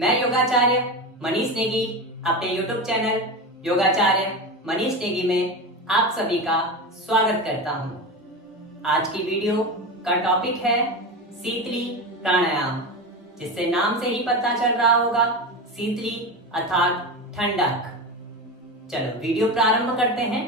मैं योगाचार्य मनीष नेगी अपने YouTube channel योगाचार्य Manish Negi में आप सभी का स्वागत करता हूं। आज की वीडियो का टॉपिक है शीतली प्राणायाम, जिससे नाम से ही पता चल रहा होगा शीतली अर्थात ठंडक। चलो वीडियो प्रारंभ करते हैं।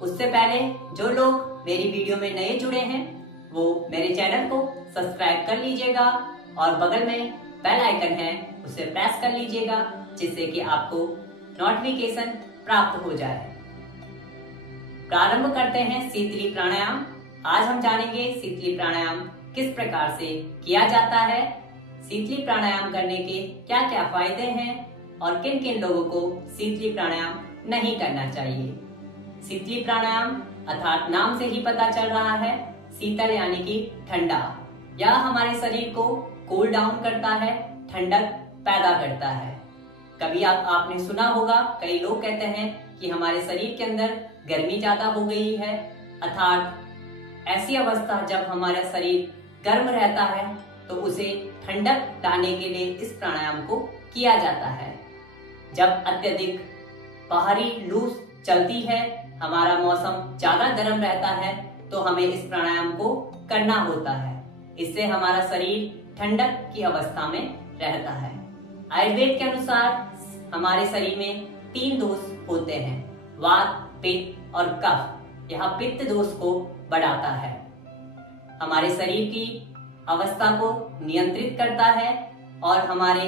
उससे पहले जो लोग मेरी वीडियो में नए जुड़े हैं वो मेरे चैनल को सब्सक्राइब कर लीजिएगा और बगल में बेल आइकन है उसे प्रेस कर लीजिएगा, जिससे कि आपको नोटिफिकेशन प्राप्त हो जाए। प्रारंभ करते हैं शीतली प्राणायाम। आज हम जानेंगे शीतली प्राणायाम किस प्रकार से किया जाता है, शीतली प्राणायाम करने के क्या क्या फायदे हैं और किन किन लोगों को शीतली प्राणायाम नहीं करना चाहिए। शीतली प्राणायाम अर्थात नाम से ही पता चल रहा है शीतल यानी कि ठंडा। यह हमारे शरीर को कूल डाउन करता है, ठंडक पैदा करता है। कभी आपने सुना होगा, कई लोग कहते हैं कि हमारे शरीर के अंदर गर्मी ज्यादा हो गई है, अर्थात ऐसी अवस्था जब हमारा शरीर गर्म रहता है तो उसे ठंडक लाने के लिए इस प्राणायाम को किया जाता है। जब अत्यधिक बाहरी लू चलती है, हमारा मौसम ज्यादा गर्म रहता है, तो हमें इस प्राणायाम को करना होता है। इससे हमारा शरीर ठंडक की अवस्था में रहता है। आयुर्वेद के अनुसार हमारे शरीर में 3 दोष होते हैं, वात, पित्त और कफ। यह पित्त दोष को बढ़ाता है, हमारे शरीर की अवस्था को नियंत्रित करता है और हमारे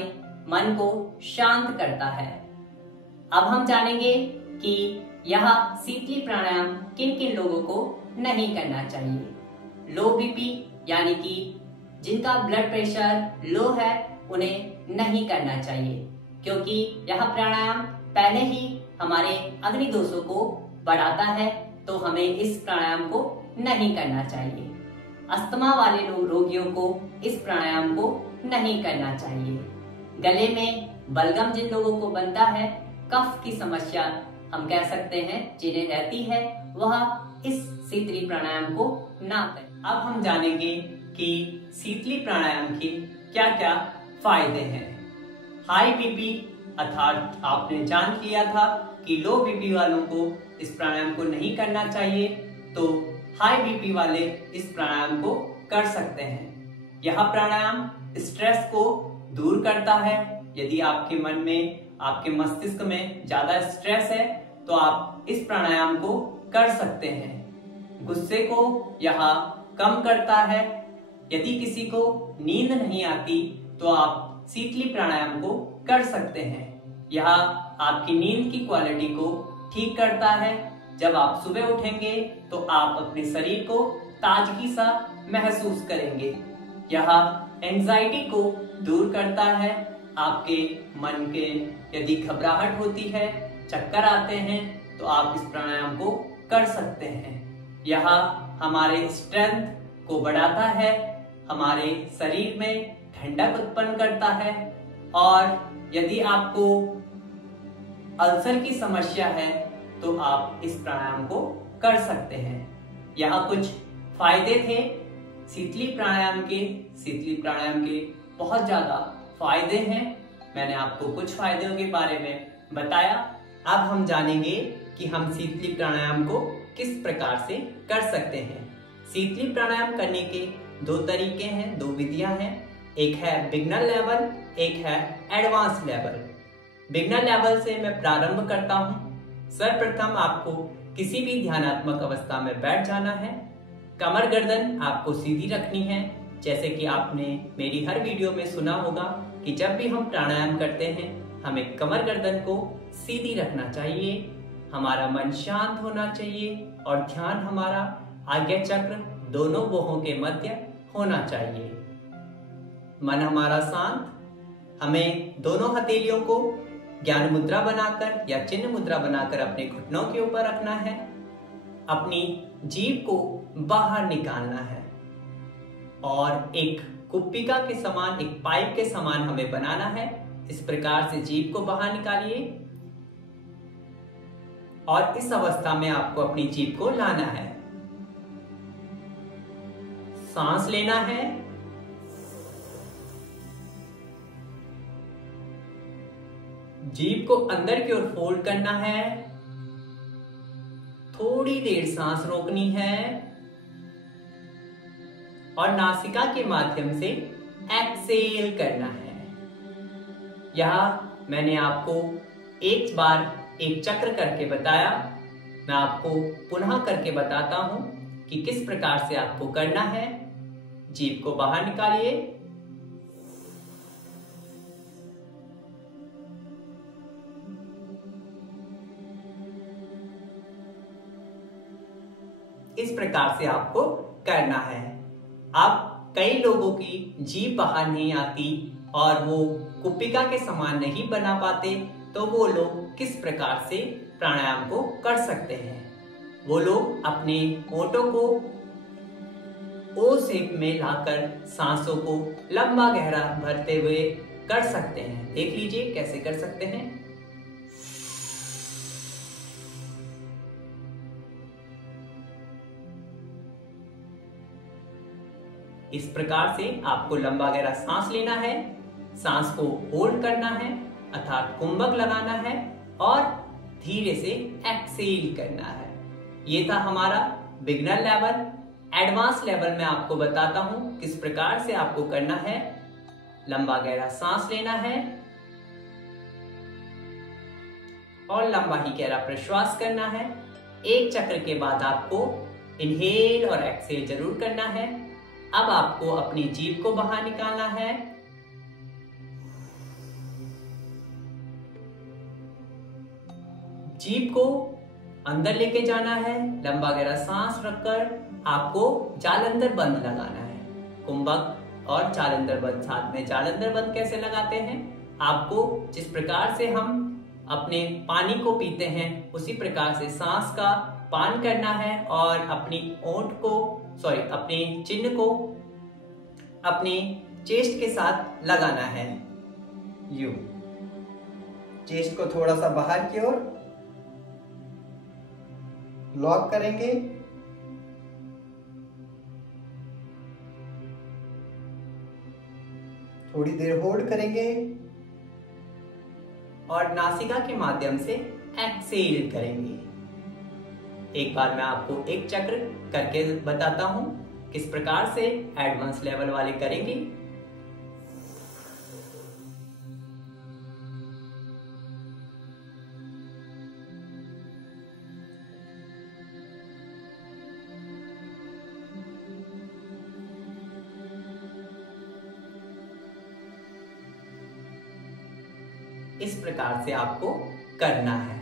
मन को शांत करता है। अब हम जानेंगे कि यह शीतली प्राणायाम किन किन लोगों को नहीं करना चाहिए। लो बीपी यानी कि जिनका ब्लड प्रेशर लो है उन्हें नहीं करना चाहिए, क्योंकि यह प्राणायाम पहले ही हमारे अग्नि दोषों को बढ़ाता है, तो हमें इस प्राणायाम को नहीं करना चाहिए। अस्थमा वाले रोगियों को इस प्राणायाम को नहीं करना चाहिए। गले में बलगम जिन लोगों को बनता है, कफ की समस्या हम कह सकते हैं जिन्हें रहती है, वह इस शीतली प्राणायाम को ना करें। अब हम जानेंगे कि शीतली प्राणायाम के क्या क्या फायदे हैं। हाई बीपी अर्थात आपने जान लिया था कि लो बीपी वालों को इस प्राणायाम को नहीं करना चाहिए, तो हाई बीपी वाले इस प्राणायाम को कर सकते हैं। यह प्राणायाम स्ट्रेस को दूर करता है। यदि आपके मन में, आपके मस्तिष्क में ज्यादा स्ट्रेस है तो आप इस प्राणायाम को कर सकते हैं। गुस्से को यह कम करता है। यदि किसी को नींद नहीं आती तो आप शीतली प्राणायाम को कर सकते हैं। यह आपकी नींद की क्वालिटी को ठीक करता है। जब आप सुबह उठेंगे तो आप अपने शरीर को ताजगी सा महसूस करेंगे। यह एंजाइटी को दूर करता है। आपके मन के यदि घबराहट होती है, चक्कर आते हैं, तो आप इस प्राणायाम को कर सकते हैं। यह हमारे स्ट्रेंथ को बढ़ाता है, हमारे शरीर में ठंडक उत्पन्न करता है। और यदि आपको अल्सर की समस्या है तो आप इस प्राणायाम को कर सकते हैं। यह कुछ फायदे थे शीतली प्राणायाम के। शीतली प्राणायाम के बहुत ज्यादा फायदे हैं, मैंने आपको कुछ फायदों के बारे में बताया। अब हम जानेंगे कि हम शीतली प्राणायाम को किस प्रकार से कर सकते हैं। शीतली प्राणायाम करने के 2 तरीके हैं, 2 विधियां हैं। एक है बिगनर लेवल, एक है एडवांस लेवल। बिगनर लेवल से मैं प्रारंभ करता हूं। सर्वप्रथम आपको किसी भी ध्यानात्मक अवस्था में बैठ जाना है। कमर गर्दन आपको सीधी रखनी है। जैसे कि आपने मेरी हर वीडियो में सुना होगा कि जब भी हम प्राणायाम करते हैं हमें कमर गर्दन को सीधी रखना चाहिए। हमारा मन शांत होना चाहिए और ध्यान हमारा आज्ञा चक्र दोनों बाहों के मध्य होना चाहिए। मन हमारा शांत, हमें दोनों हथेलियों को ज्ञान मुद्रा बनाकर या चिन्ह मुद्रा बनाकर अपने घुटनों के ऊपर रखना है। अपनी जीभ को बाहर निकालना है और एक कुप्पिका के समान, एक पाइप के समान हमें बनाना है। इस प्रकार से जीभ को बाहर निकालिए और इस अवस्था में आपको अपनी जीभ को लाना है। सांस लेना है जीभ को अंदर की ओर फोल्ड करना है, थोड़ी देर सांस रोकनी है और नासिका के माध्यम से एक्सेल करना है। यह मैंने आपको एक बार एक चक्र करके बताया, मैं आपको पुनः करके बताता हूं कि किस प्रकार से आपको करना है। जीभ को बाहर निकालिए, इस प्रकार से आपको करना है। अब कई लोगों की जीभ बाहर नहीं आती और वो कुपिका के समान नहीं बना पाते, तो वो लोग किस प्रकार से प्राणायाम को कर सकते हैं। वो लोग अपने होठों को ओ शेप में लाकर सांसों को लंबा गहरा भरते हुए कर सकते हैं। देख लीजिए कैसे कर सकते हैं। इस प्रकार से आपको लंबा गहरा सांस लेना है, सांस को होल्ड करना है अर्थात कुंभक लगाना है और धीरे से एक्सेल करना है। ये था हमारा बिगिनर लेवल। एडवांस लेवल में आपको बताता हूं किस प्रकार से आपको करना है। लंबा गहरा सांस लेना है और लंबा ही गहरा प्रश्वास करना है। एक चक्र के बाद आपको इनहेल और एक्सेल जरूर करना है। अब आपको अपनी जीभ को बाहर निकालना है, जीभ को अंदर लेके जाना है। लंबा गहरा सांस रखकर आपको जालंधर बंद लगाना है। कुंभक और जालंधर बंद साथ में। जालंधर बंद कैसे लगाते हैं? आपको जिस प्रकार से हम अपने पानी को पीते हैं उसी प्रकार से सांस का पान करना है और अपनी अपने चिन्ह को अपने चेस्ट के साथ लगाना है। यू चेस्ट को थोड़ा सा बाहर की ओर लॉक करेंगे। थोड़ी देर होल्ड करेंगे और नासिका के माध्यम से एक्सेल करेंगे। एक बार मैं आपको एक चक्र करके बताता हूं किस प्रकार से एडवांस लेवल वाले करेंगे। इस प्रकार से आपको करना है।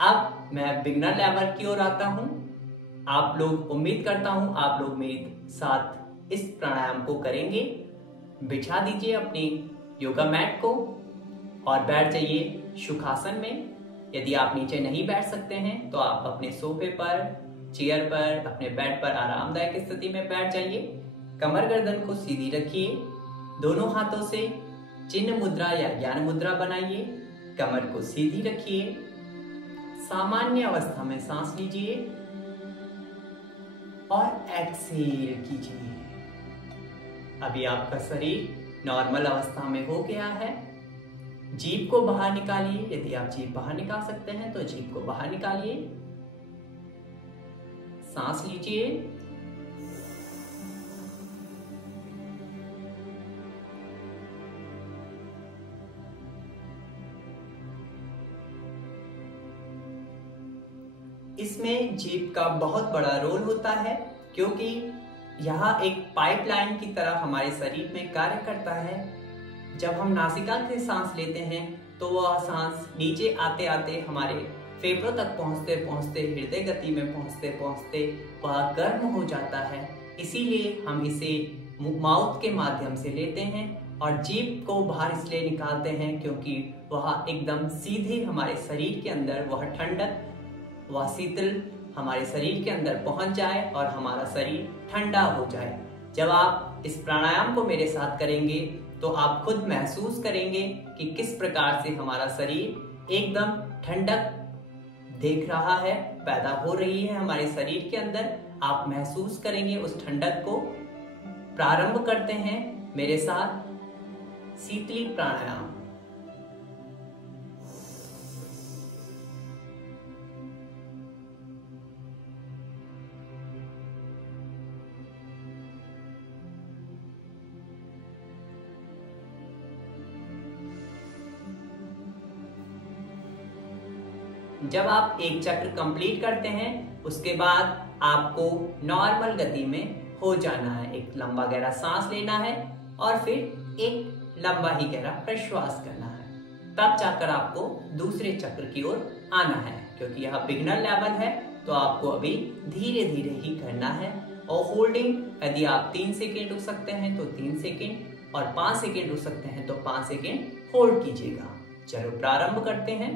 अब मैं बिगिनर लेवल की ओर आता हूं। आप लोग, उम्मीद करता हूं आप लोग मेरे साथ इस प्राणायाम को करेंगे। बिछा दीजिए अपनी योगा मैट को और बैठ जाइए सुखासन में। यदि आप नीचे नहीं बैठ सकते हैं तो आप अपने सोफे पर, चेयर पर, अपने बेड पर आरामदायक स्थिति में बैठ जाइए। कमर गर्दन को सीधी रखिए। दोनों हाथों से चिन्ह मुद्रा या ज्ञान मुद्रा बनाइए। कमर को सीधी रखिए। सामान्य अवस्था में सांस लीजिए और एक्सेल कीजिए। अभी आपका शरीर नॉर्मल अवस्था में हो गया है। जीभ को बाहर निकालिए। यदि आप जीभ बाहर निकाल सकते हैं तो जीभ को बाहर निकालिए। सांस लीजिए। इसमें जीभ का बहुत बड़ा रोल होता है क्योंकि यह एक पाइपलाइन की तरह हमारे शरीर में कार्य करता है। जब हम नासिका से सांस लेते हैं तो वह सांस नीचे आते आते हमारे फेफड़ों तक पहुंचते पहुंचते, हृदय गति में पहुंचते पहुंचते वह गर्म हो जाता है। इसीलिए हम इसे माउथ के माध्यम से लेते हैं और जीभ को बाहर इसलिए निकालते हैं क्योंकि वह एकदम सीधे हमारे शरीर के अंदर वह ठंडक, वह शीतल हमारे शरीर के अंदर पहुंच जाए और हमारा शरीर ठंडा हो जाए। जब आप इस प्राणायाम को मेरे साथ करेंगे तो आप खुद महसूस करेंगे कि किस प्रकार से हमारा शरीर एकदम ठंडक देख रहा है, पैदा हो रही है हमारे शरीर के अंदर। आप महसूस करेंगे उस ठंडक को। प्रारंभ करते हैं मेरे साथ शीतली प्राणायाम। जब आप एक चक्र कंप्लीट करते हैं उसके बाद आपको नॉर्मल गति में हो जाना है। एक लंबा गहरा सांस लेना है और फिर एक लंबा ही गहरा प्रश्वास करना है, तब जाकर आपको दूसरे चक्र की ओर आना है। क्योंकि यह बिगनर लेवल है तो आपको अभी धीरे धीरे ही करना है। और होल्डिंग, यदि आप 3 सेकेंड रुक सकते हैं तो 3 सेकेंड और 5 सेकेंड रुक सकते हैं तो 5 सेकेंड होल्ड कीजिएगा। चलो प्रारंभ करते हैं।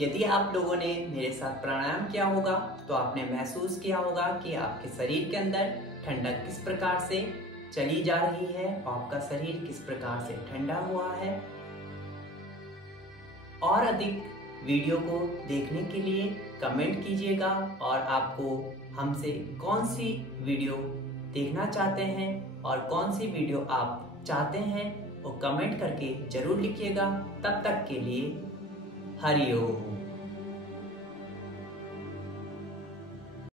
यदि आप लोगों ने मेरे साथ प्राणायाम किया होगा तो आपने महसूस किया होगा कि आपके शरीर के अंदर ठंडक किस प्रकार से चली जा रही है, आपका शरीर किस प्रकार से ठंडा हुआ है। और अधिक वीडियो को देखने के लिए कमेंट कीजिएगा और आपको हमसे कौन सी वीडियो देखना चाहते हैं और कौन सी वीडियो आप चाहते हैं वो कमेंट करके जरूर लिखिएगा। तब तक के लिए हरि ओम।